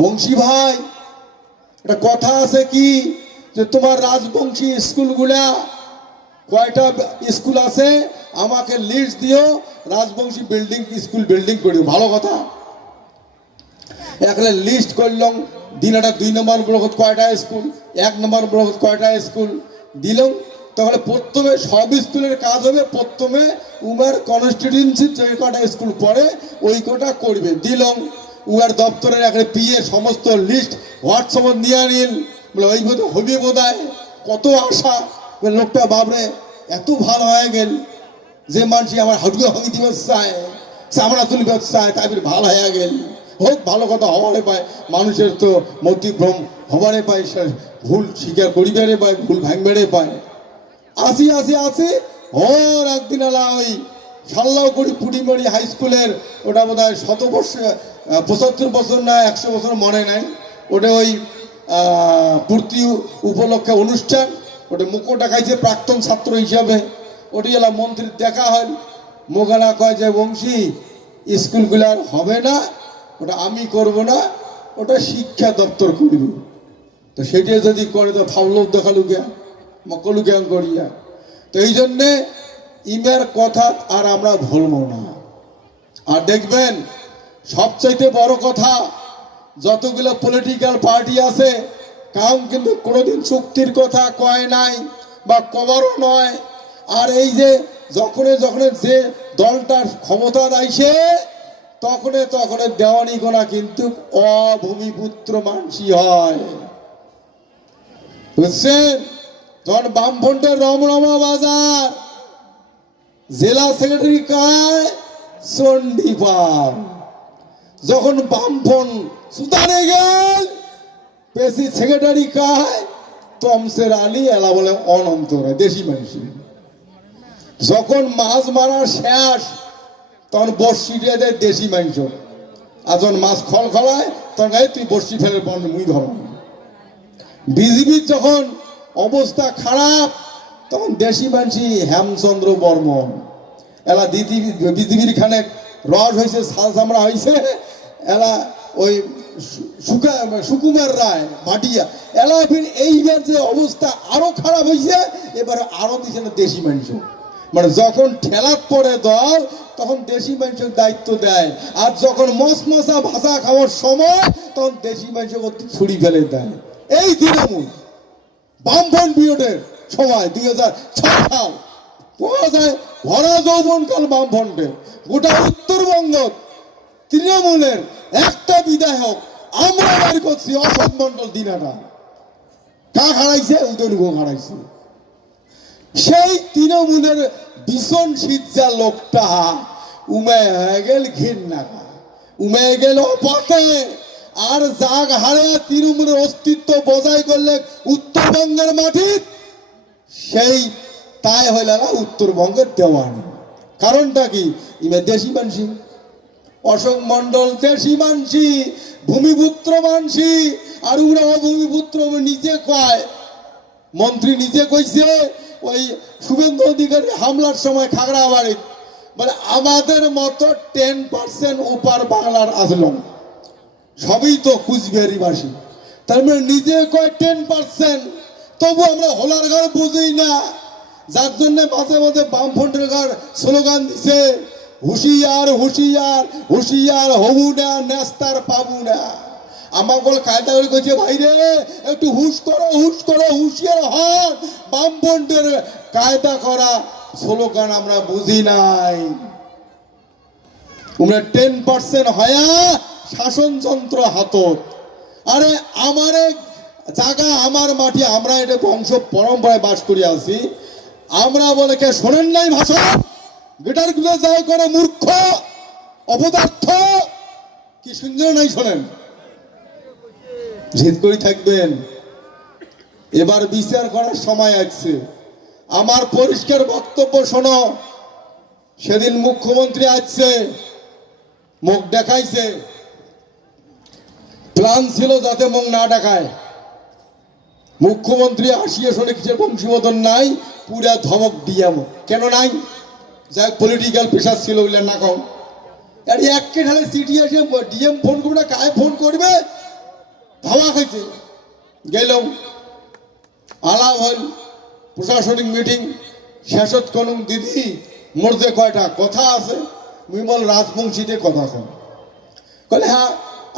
বংশী ভাই, একটা কথা আছে কি? যে তোমার রাজবংশী স্কুলগুলা, কয়টা স্কুল আছে? আমাকে লিস্ট দিও, রাজবংশী বিল্ডিং স্কুল বিল্ডিং করে ভালো কথা। এখানে লিস্ট করলাম দিনাটা দুই নম্বর ব্লকত কয়টা স্কুল, এক নম্বর ব্লকত কয়টা স্কুল দিলাম। তাহলে প্রথমে সব স্কুলের কাজ হবে, প্রথমে উমার কনস্টিটিউন্সি যে কটা স্কুল পড়ে, ওই কটা করবে। দিলাম। উমার দপ্তরের একটা পিএ সমস্ত লিস্ট হোয়াটসঅ্যাপ নিয়ে আনিল। বলে, ওই বোধ হবি বোধ কত আশা। লোকটা বাবরে এত ভালো হয়ে গেল যে মানুষ আমার হাডুয়া ভাঙি দিবে চায়, চামড়া তুলবে চায়, তাই ভালো হয়ে গেল। হোক ভালো কথা হওয়ারে পায়, মানুষের তো মতিভ্রম হবারে পায়, সে ভুল স্বীকার করিবারে পায়, ভুল ভাঙবারে পায়। আসি আসি আসি, হর একদিন আলা ওই সাল্লাও করি পুটিমড়ি হাই স্কুলের ওটা বোধ হয় শত বর্ষ আহ, পঁচাত্তর বছর না একশো বছর মনে নাই। ওটা ওই পূর্তি উপলক্ষে অনুষ্ঠান। ওটা মুখো খাইছে প্রাক্তন ছাত্র হিসাবে। ওটি এলা মন্ত্রীর দেখা হয়। মোগালা কয় যে বংশী স্কুলগুলার হবে না ওটা আমি করব না ওটা শিক্ষা দপ্তর করবে। তো সেটা যদি করে তো ফাউলভ দেখালু গে মকলু জ্ঞান করিয়া তো এই জন্যে ইমের কথা আর আমরা ভুলবো না। আর দেখবেন, সবচাইতে বড় কথা, যতগুলো পলিটিক্যাল পার্টি আছে কাউ কিন্তু কোনোদিন চুক্তির কথা কয় নাই বা কবারও নয়। আর এই যে যখনে যখনে যে দলটার ক্ষমতা আইসে তখনে তখনে দেওয়ানি গোনা কিন্তু অভূমিপুত্র মানসি হয়। বুঝছেন? যখন বামফ্রন্টের রমরমা বাজার জেলা সেক্রেটারি কায় চণ্ডীপাল যখন বামফ্রন্ট সুতারে গেল পেসি সেক্রেটারি কায় তমসের আলী এলা বলে অনন্তরে দেশি মানুষ যখন মাছ মারা শেষ, তখন বর্ষি দিয়ে দেয় দেশি মাংস। আর যখন মাছ খল খলায়, তখন তুই বর্ষি ফেলে বন্ধ মুই ধর বিজেপির যখন অবস্থা খারাপ তখন দেশি মানসি হেমচন্দ্র বর্মন। এলা দিদি বিজেপির খানে রস হয়েছে সাল চামড়া হয়েছে এলা ওই সুকা, সুকুমার রায়, ভাটিয়া। এলা ফির এইবার যে অবস্থা আরও খারাপ হয়েছে এবারে আরও দিছে না দেশি মানুষ মানে যখন ঠেলাত পড়ে দল, তখন দেশি মানুষের দায়িত্ব দেয়। আর যখন মস মশা ভাষা খাওয়ার সময়, তখন দেশি মানুষের ছুরি ফেলে দেয়। এই তৃণমূল, বামফ্রন্ট পিরিয়ডের সময় দুই হাজার ছয় সাল। পাওয়া যায় ভরা যৌবনকাল বামফ্রন্টে। গোটা উত্তরবঙ্গ তৃণমূলের একটা বিধায়ক আমরা বাড়ি করছি মন্ডল দিনাটা। হারাইছে? হারাইছে। সেই তৃণমূলের ভীষণ সিজ্জা লোকটা উমে হয়ে গেল ঘৃণা উমে গেল পথে। আর জাগ হারে তৃণমূলের অস্তিত্ব বজায় করলে উত্তরবঙ্গের মাটির সেই তাই হইল না উত্তরবঙ্গের দেওয়ান। কারণটা কি? ইমে দেশি মানসি অশোক মন্ডল দেশি মানসি ভূমিপুত্র মানসি আর উরা ভূমিপুত্র নিজে কয়। মন্ত্রী নিজে কইছে, ওই শুভেন্দু অধিকারী হামলার সময় খাগড়া বাড়ি বলে আমাদের মতো টেন পার্সেন্ট ওপার বাংলার আসলাম সবই তো কুচবিহারি বাসী তার মানে নিজে কয় টেন পার্সেন্ট তবু আমরা হোলার ঘর বুঝি না। যার জন্য মাঝে মাঝে বামফ্রন্টের ঘর স্লোগান দিছে, হুশিয়ার হুশিয়ার হুশিয়ার হবু না, নেস্তার পাবু না। আমার বল কায়দা করে কইছে, ভাই একটু হুশ করো হুশ করো, হুশিয়ার হন। বামফ্রন্টের কায়দা করা স্লোগান আমরা বুঝি নাই। তোমরা টেন পার্সেন্ট হয়া শাসনযন্ত্র হাতত। আরে আমারে জায়গা আমার মাটি আমরা এটা বংশ পরম্পরায় বাস করি আছি আমরা বলে কে শোনেন নাই ভাষা? গিটারগুলো যায় করে মূর্খ, অপদার্থ, কি সুন্দর নাই শোনেন? জিদ করে থাকবেন। এবার বিচার করার সময় আসছে আমার পরিষ্কার বক্তব্য শোনো। সেদিন মুখ্যমন্ত্রী আসছে, মুখ দেখাইছে। প্ল্যান ছিল যাতে মুখ না দেখায়। মুখ্যমন্ত্রী আসিয়ে শুনে কিছু বংশীবদন নাই? পুরা ধমক দিয়াম কেন নাই? যাই পলিটিক্যাল প্রেশার ছিল ওইলা না কম আর একে ঢালে সিটি আসে ডিএম ফোন করবে না কায় ফোন করবে? ধাওয়া খাইছে। গেলাম। আলাপ হল, প্রশাসনিক মিটিং শেষত কোন দিদি, মোর যে কয়টা কথা আছে বল রাজবংশীতে কথা কম কলে হ্যাঁ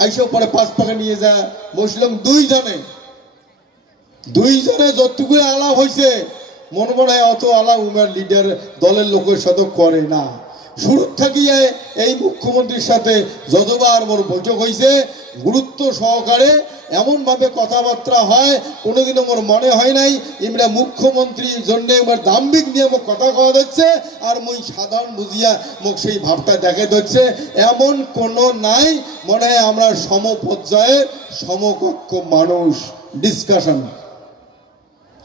আইসো পরে পাঁচ পাকে নিয়ে যা। বসলাম দুইজনে। দুইজনে যতটুকু আলাপ হয়েছে মনে মনে হয় অত আলাপ উমের লিডার দলের লোকের সাথে করে না। শুরু থাকিয়ে এই মুখ্যমন্ত্রীর সাথে যতবার মোর বৈঠক হয়েছে গুরুত্ব সহকারে এমনভাবে কথাবার্তা হয়, কোনোদিনও মোর মনে হয় নাই, ইমরা মুখ্যমন্ত্রীর জন্য আমার দাম্ভিক নিয়ে মোক কথা কওয়া দিচ্ছে, আর মই সাধারণ বুঝিয়া মোক সেই ভাবটা দেখে দিচ্ছে। এমন কোনো নাই, মনে হয় আমরা সমপর্যায়ের সমকক্ষ মানুষ। ডিসকাশন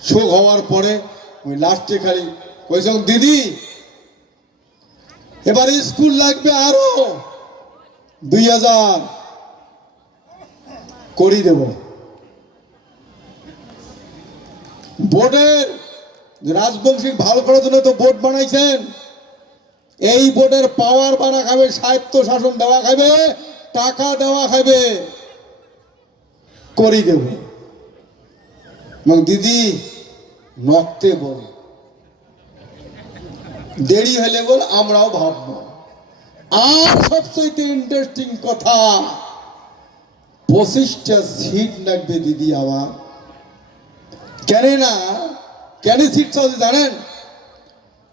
শোক হওয়ার পরে ওই লাস্টে খালি কইসং দিদি, এবারে স্কুল লাগবে আরও দুই হাজার করি দেব। বোর্ডের রাজবংশী ভালো করার জন্য তো বোর্ড বানাইছেন, এই বোর্ডের পাওয়ার বানা খাবে সাহিত্য শাসন দেওয়া খাবে, টাকা দেওয়া খাবে করি দেব। এবং দিদি নকতে বল। দেরি হলে বল, আমরাও ভাববো। আর সবচেয়ে ইন্টারেস্টিং কথা, পঁচিশটা সিট লাগবে দিদি আমার। কেন না? কেন সিট চাচ্ছে জানেন?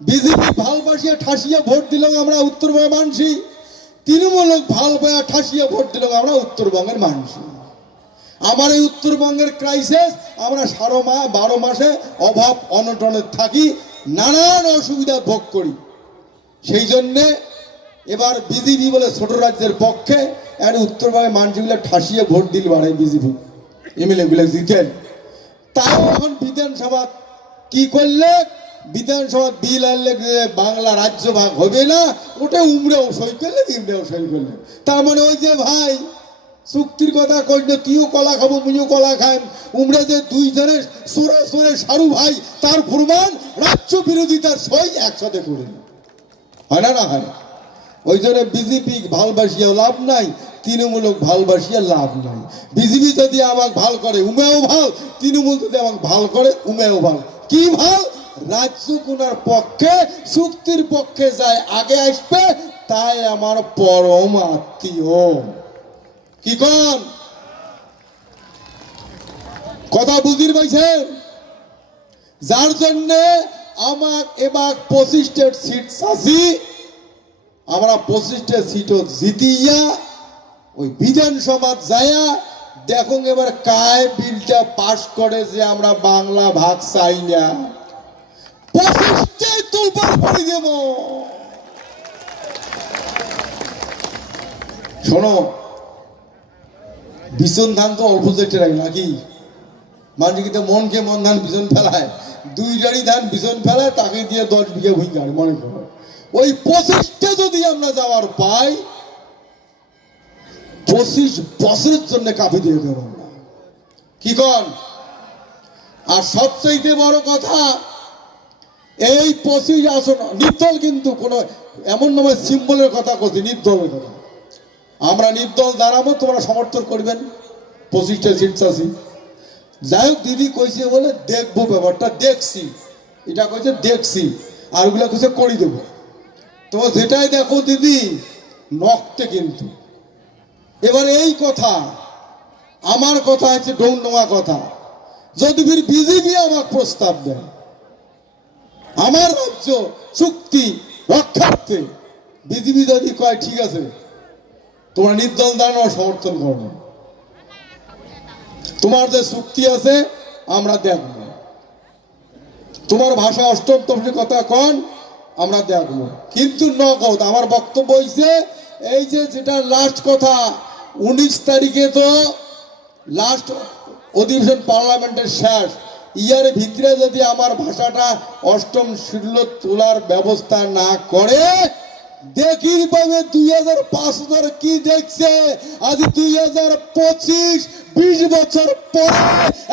বিজেপি ভালবাসিয়া ঠাসিয়া ভোট দিলাম আমরা উত্তরবঙ্গের মানসি তৃণমূলক ভালো পায়া ঠাসিয়া ভোট দিলাম আমরা উত্তরবঙ্গের মানসি আমার এই উত্তরবঙ্গের ক্রাইসিস আমরা সারো মা, বারো মাসে অভাব, অনটনে থাকি, নানান অসুবিধা ভোগ করি। সেই জন্যে এবার বিজেপি বলে ছোট রাজ্যের পক্ষে আর উত্তরবঙ্গের মানুষগুলো ঠাসিয়ে ভোট দিল বাড়াই বিজেপি এমএলএ গুলো জিতেন। তাও এখন বিধানসভা কি করলে? বিধানসভা বিল আনলে বাংলা রাজ্য ভাগ হবে না, ওটা উমরেও সই করলে ইমরেও সই করলে। তার মানে ওই যে ভাই চুক্তির কথা কইলে তুইও কলা খাব, মুইও কলা খান উমরে যে দুইজনের সোরে সোরে সারু ভাই, তার প্রমাণ রাজ্য বিরোধিতার সই একসাথে করে হয় না না, হয় ওই জন্য বিজেপি ভালবাসিয়া লাভ নাই, তৃণমূলক ভালবাসিয়া লাভ নাই। বিজেপি যদি আমাকে ভালো করে, উমেও ভালো, তৃণমূল যদি আমাকে ভালো করে, উমেও ভালো। কি ভালো? রাজ্য কোনার পক্ষে, চুক্তির পক্ষে যায়, আগে আসবে, তাই আমার পরম আত্মীয়। কি কন? কথা বুঝির পাইছেন যার জন্য আমার এবার পঁচিশটা সিট চাষি আমরা পঁচিশটা সিটও জিতিয়া ওই বিধানসভা যায়া দেখুন এবার কায় বিলটা পাশ করে যে আমরা বাংলা ভাগ চাই না। শোনো বিছন ধান তো অল্প যেতে লাগে নাকি? মানুষ কিন্তু মনকে মন ধান বিছন ফেলায়। দুই গাড়ি ধান বিছন ফেলায়, তাকে দিয়ে দশ বিঘা ভুই গাড়ি, মনে করো। ওই পঁচিশটা যদি আমরা যাওয়ার পাই, পঁচিশ বছরের জন্য কাপি দিয়ে দেবো আমরা। কি কর আর সবচাইতে বড় কথা, এই পঁচিশ আসন, নির্দল কিন্তু কোনো, এমন নয় সিম্বলের কথা করছি নির্দলের কথা। আমরা নির্দল দাঁড়াবো, তোমরা সমর্থন করবেন। পঁচিশটা সিট চাষি যাই হোক দিদি কইছে বলে দেখব ব্যাপারটা, দেখছি। এটা কইছে দেখছি। আর ওগুলা কইছে করি দেবো। তো যেটাই দেখো দিদি নকতে কিন্তু। এবার এই কথা, আমার কথা হচ্ছে ডৌন নোয়া কথা। যদি ফির বিজেপি আমার প্রস্তাব দেয়, আমার রাজ্য চুক্তি রক্ষার্থে বিজেপি যদি কয় ঠিক আছে তোমরা নির্দল দাঁড়ানো সমর্থন করো না। তোমার যে চুক্তি আছে, আমরা দেখব তোমার ভাষা অষ্টম তফসি কথা কন, আমরা দেখব কিন্তু নগদ, আমার বক্তব্য হয়েছে এই যে যেটা লাস্ট কথা, উনিশ তারিখে তো লাস্ট অধিবেশন পার্লামেন্টের শেষ। ইয়ার ভিতরে যদি আমার ভাষাটা অষ্টম শিল্য তোলার ব্যবস্থা না করে দেখির পাবে দুই হাজার পাঁচ হাজার কি দেখছে? আজ দুই হাজার পঁচিশ, বিশ বছর পরে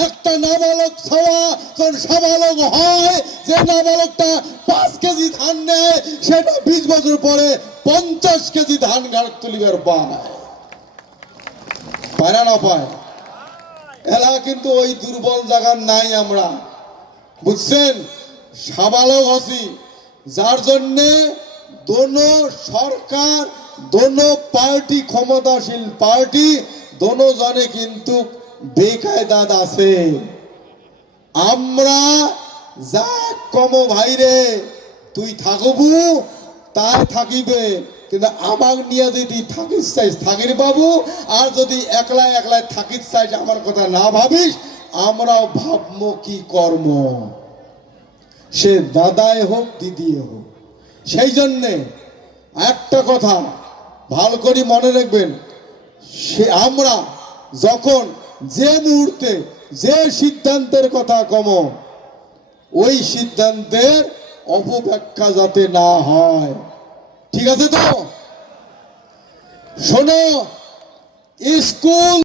একটা নাবালক ছাওয়া যখন সাবালক হয়, যে নাবালকটা পাঁচ কেজি ধান নেয়, সেটা বিশ বছর পরে পঞ্চাশ কেজি ধান ঘাট তুলিবার পায় পায় না পায়? এরা কিন্তু ওই দুর্বল জায়গার নাই আমরা। বুঝছেন? সাবালক হসি, যার জন্যে দোনো সরকার, দোনো পার্টি ক্ষমতাশীল পার্টি দোনো জনে কিন্তু বেকায়দাদ আছে। আমরা যা কম ভাইরে, তুই থাকবু, তাই থাকিবে। কিন্তু আমাক নিয়ে যদি থাকিস চাইস, থাকির বাবু, আর যদি একলা একলা থাকিস চাইস, আমার কথা না ভাবিস, আমরাও ভাববো কি কর্ম। সে দাদাই হোক দিদি হোক। সেই জন্যে একটা কথা ভালো করে মনে রাখবেন, সে আমরা যখন যে মুহূর্তে যে সিদ্ধান্তের কথা কম, ওই সিদ্ধান্তের অপব্যাখ্যা যাতে না হয়। ঠিক আছে তো? শোনো, স্কুল